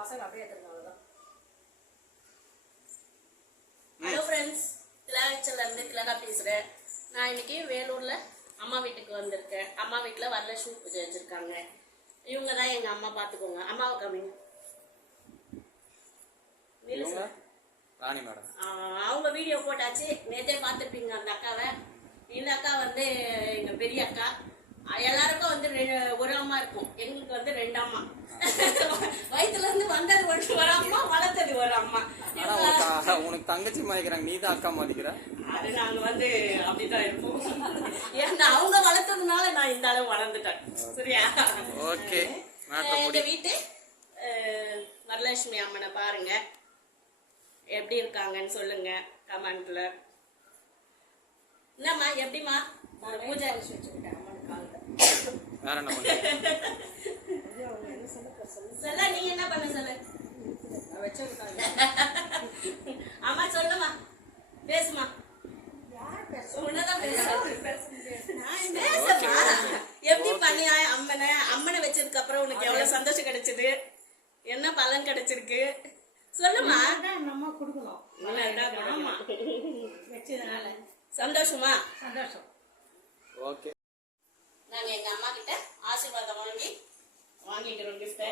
பசங்க அப்படியே எடுத்துருக்காங்க. ஹலோ ஃப்ரெண்ட்ஸ், திலாச்சலேருந்து திலகா பேசுகிறேன். நான் இன்னைக்கு வேலூரில் அம்மா வீட்டுக்கு வந்திருக்கேன். அம்மா வீட்டில் வரலட்சுமி பூஜை வச்சுருக்காங்க. இவங்க தான் எங்கள் அம்மா. பார்த்துக்கோங்க. அம்மாவை கம்மிங்க ராணி மேடம். அவங்க வீடியோ போட்டாச்சு, நேற்றே பார்த்துருப்பீங்க அந்த அக்காவை. இந்த அக்கா வந்து எங்கள் பெரிய அக்கா. எல்லாருக்கும் வந்து ஒரு அம்மா இருக்கும், எங்களுக்கு வந்து 2 அம்மா. வயிற்றுல இருந்து வந்தது ஒரு அம்மா, வளர்த்தது ஒரு அம்மா. உனக்கு தங்கச்சி மதிக்கிறாங்க, நீ தான் அக்கா மதிக்கிற. அது நாங்க வந்து அப்படிதான் இருப்போம். ஏன்னா அவங்க வளர்த்ததுனால நான் இந்த அளவு வளர்ந்துட்டேன். சரியா? ஓகே. எங்க வீட்டு வரலட்சுமி அம்மனை பாருங்க, எப்படி இருக்காங்கன்னு சொல்லுங்க கமெண்ட்ல. என்னம்மா, எப்படிமா பூஜை வச்சுக்கிட்டேன் அம்மன் காலில்? வேற என்ன பண்ணுங்க? சொல்ல, நீ என்ன பண்ண சொல்லு. அம்மா சொல்லுமா, பேசுமா. எப்படி பண்ணி அம்மனை வச்சதுக்கு அப்புறம் உனக்கு எவ்வளவு சந்தோஷம் கிடைச்சது, என்ன பலன் கிடைச்சிருக்கு சொல்லுமா. நம்ம கொடுக்கணும் வச்சதுனால சந்தோஷமா? சந்தோஷம். ஓகே. நாங்க எங்க அம்மா கிட்ட ஆசீர்வாதம் வாங்கிக்கிறோம். கிஃப்ட்